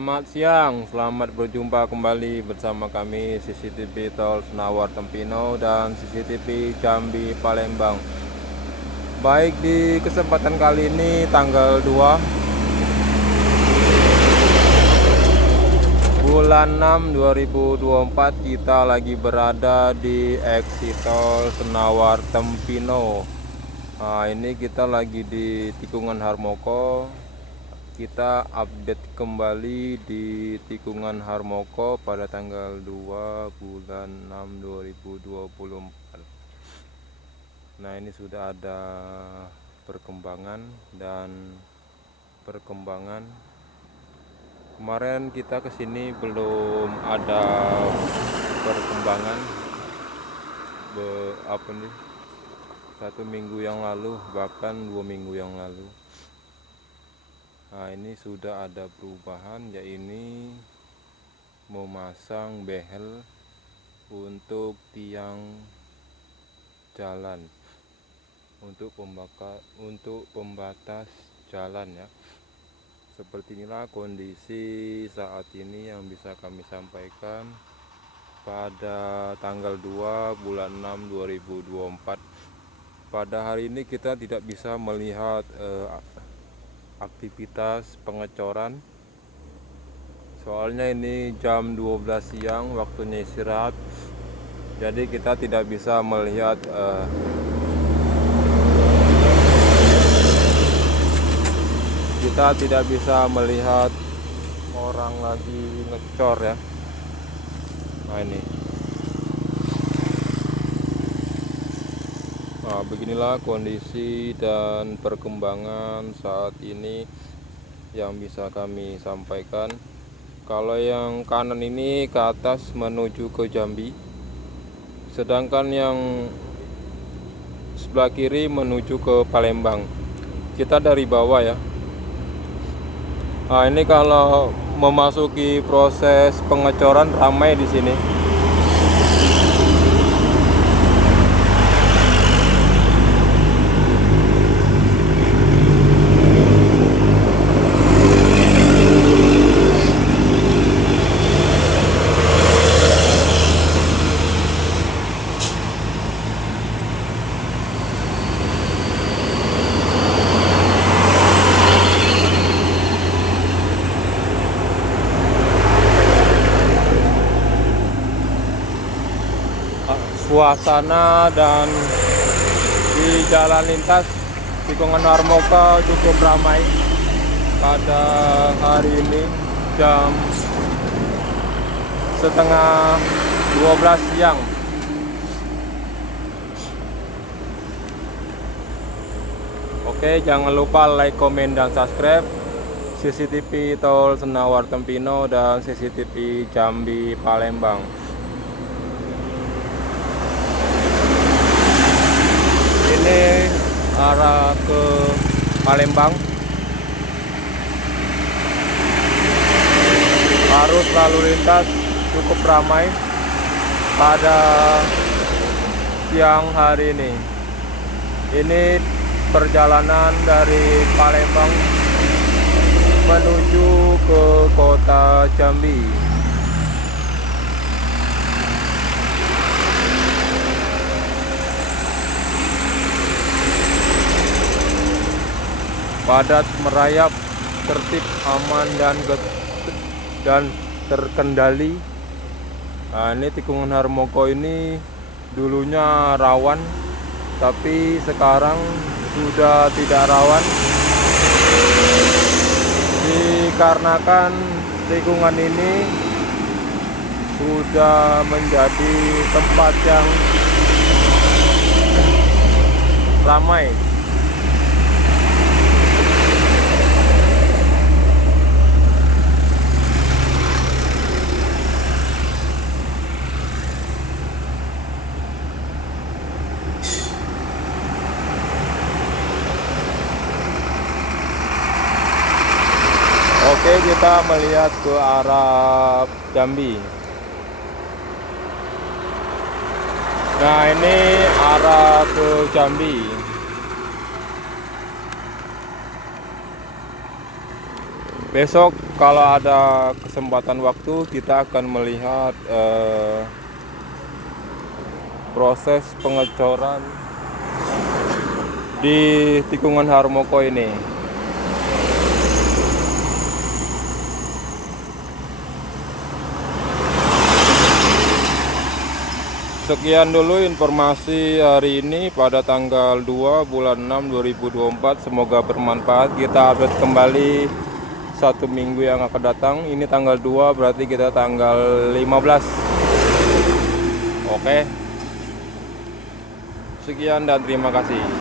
Selamat siang, selamat berjumpa kembali bersama kami CCTV Tol Senawar Tempino dan CCTV Jambi Palembang. Baik, di kesempatan kali ini tanggal 2 bulan 6 2024 kita lagi berada di exit Tol Senawar Tempino. Nah, ini kita lagi di tikungan Harmoko. Kita update kembali di tikungan Harmoko pada tanggal 2 bulan 6 2024. Nah, ini sudah ada perkembangan. Kemarin kita kesini belum ada perkembangan. Satu minggu yang lalu, bahkan 2 minggu yang lalu. Nah, ini sudah ada perubahan, yaitu memasang behel untuk tiang jalan, untuk pembatas jalan ya. Seperti inilah kondisi saat ini yang bisa kami sampaikan pada tanggal 2 bulan 6 2024. Pada hari ini kita tidak bisa melihat aktivitas pengecoran, soalnya ini jam 12 siang waktunya istirahat, jadi kita tidak bisa melihat orang lagi ngecor ya. Nah, ini beginilah kondisi dan perkembangan saat ini yang bisa kami sampaikan. Kalau yang kanan ini ke atas menuju ke Jambi, sedangkan yang sebelah kiri menuju ke Palembang. Kita dari bawah ya. Nah, ini kalau memasuki proses pengecoran ramai di sini. Suasana dan di jalan lintas tikungan Harmoko cukup ramai pada hari ini jam setengah 12 siang. Oke, jangan lupa like, komen, dan subscribe CCTV Tol Senawar Tempino dan CCTV Jambi Palembang. Ini arah ke Palembang, arus lalu lintas cukup ramai pada siang hari ini. Ini perjalanan dari Palembang menuju ke kota Jambi. Padat, merayap, tertib, aman, dan terkendali. Nah, ini tikungan Harmoko ini dulunya rawan, tapi sekarang sudah tidak rawan dikarenakan tikungan ini sudah menjadi tempat yang ramai. Oke, kita melihat ke arah Jambi. Nah, ini arah ke Jambi. Besok kalau ada kesempatan waktu kita akan melihat proses pengecoran di tikungan Harmoko ini. Sekian dulu informasi hari ini pada tanggal 2 bulan 6 2024. Semoga bermanfaat. Kita update kembali 1 minggu yang akan datang. Ini tanggal 2 berarti kita tanggal 15. Oke. Sekian dan terima kasih.